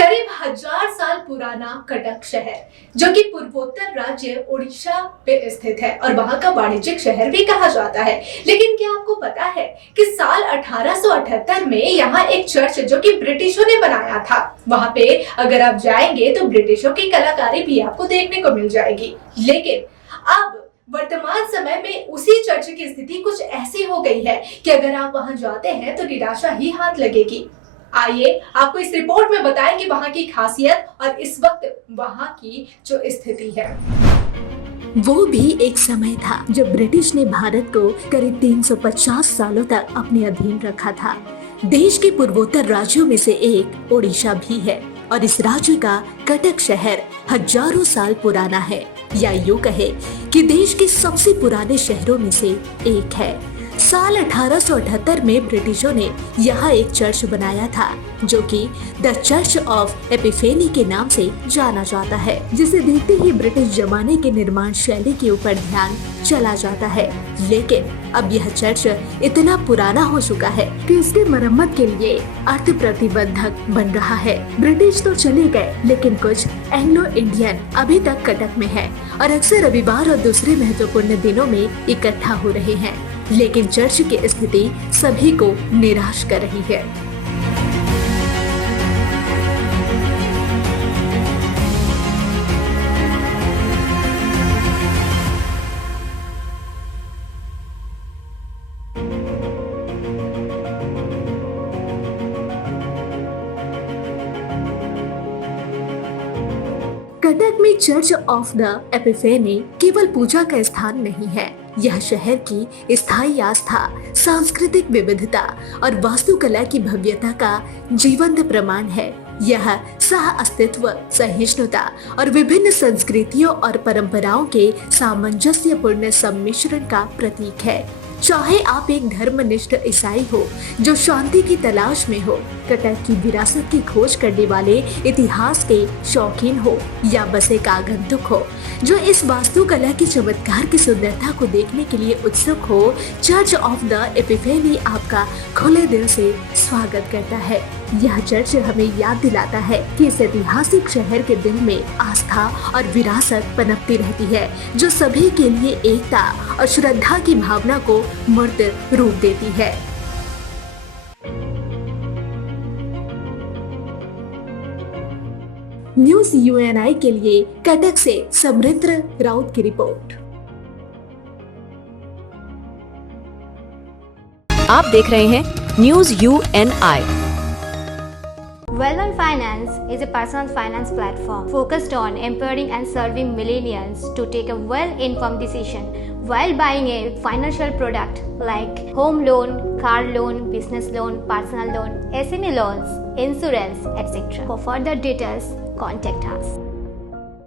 करीब 1000 साल पुराना कटक शहर, जो कि पूर्वोत्तर राज्य उड़ीसा पे स्थित है और वहां का वाणिज्यिक शहर भी कहा जाता है। लेकिन क्या आपको पता है कि साल 1878 में यहाँ एक चर्च जो कि ब्रिटिशों ने बनाया था, वहां पे अगर आप जाएंगे तो ब्रिटिशों की कलाकारी भी आपको देखने को मिल जाएगी। लेकिन अब वर्तमान समय में उसी चर्च की स्थिति कुछ ऐसी हो गई है कि अगर आप वहां जाते हैं तो निराशा ही हाथ लगेगी। आइए आपको इस रिपोर्ट में बताएं कि वहां की खासियत और इस वक्त वहां की जो स्थिति है। वो भी एक समय था जब ब्रिटिश ने भारत को करीब 350 सालों तक अपने अधीन रखा था। देश के पूर्वोत्तर राज्यों में से एक ओडिशा भी है और इस राज्य का कटक शहर हजारों साल पुराना है, या यूं कहे कि देश के सबसे पुराने शहरों में से एक है। साल 1878 में ब्रिटिशों ने यहाँ एक चर्च बनाया था जो कि द चर्च ऑफ एपिफेनी के नाम से जाना जाता है, जिसे देखते ही ब्रिटिश जमाने के निर्माण शैली के ऊपर ध्यान चला जाता है। लेकिन अब यह चर्च इतना पुराना हो चुका है कि इसकी मरम्मत के लिए अर्थ प्रतिबंधक बन रहा है। ब्रिटिश तो चले गए, लेकिन कुछ एंग्लो इंडियन अभी तक कटक में है और अक्सर रविवार और दूसरे महत्वपूर्ण दिनों में इकट्ठा हो रहे हैं। लेकिन चर्च की स्थिति सभी को निराश कर रही है। कटक में चर्च ऑफ द एपिफेनी केवल पूजा का स्थान नहीं है, यह शहर की स्थायी आस्था, सांस्कृतिक विविधता और वास्तुकला की भव्यता का जीवंत प्रमाण है। यह सह अस्तित्व, सहिष्णुता और विभिन्न संस्कृतियों और परंपराओं के सामंजस्यपूर्ण सम्मिश्रण का प्रतीक है। चाहे आप एक धर्मनिष्ठ ईसाई हो जो शांति की तलाश में हो, कटक की विरासत की खोज करने वाले इतिहास के शौकीन हो, या बस एक आगंतुक हो जो इस वास्तुकला की चमत्कार की सुंदरता को देखने के लिए उत्सुक हो, चर्च ऑफ द एपिफेनी आपका खुले दिल से स्वागत करता है। यह चर्च हमें याद दिलाता है कि इस ऐतिहासिक शहर के दिल में आस्था और विरासत पनपती रहती है, जो सभी के लिए एकता और श्रद्धा की भावना को मूर्त रूप देती है। न्यूज़ यूएनआई के लिए कटक से समृद्ध राउत की रिपोर्ट। आप देख रहे हैं news Uni. Well-Known Finance is a personal finance platform focused on empowering and serving millennials to take a well-informed decision while buying a financial product like home loan, car loan, business loan, personal loan, SME loans, insurance, etc. For further details, contact us.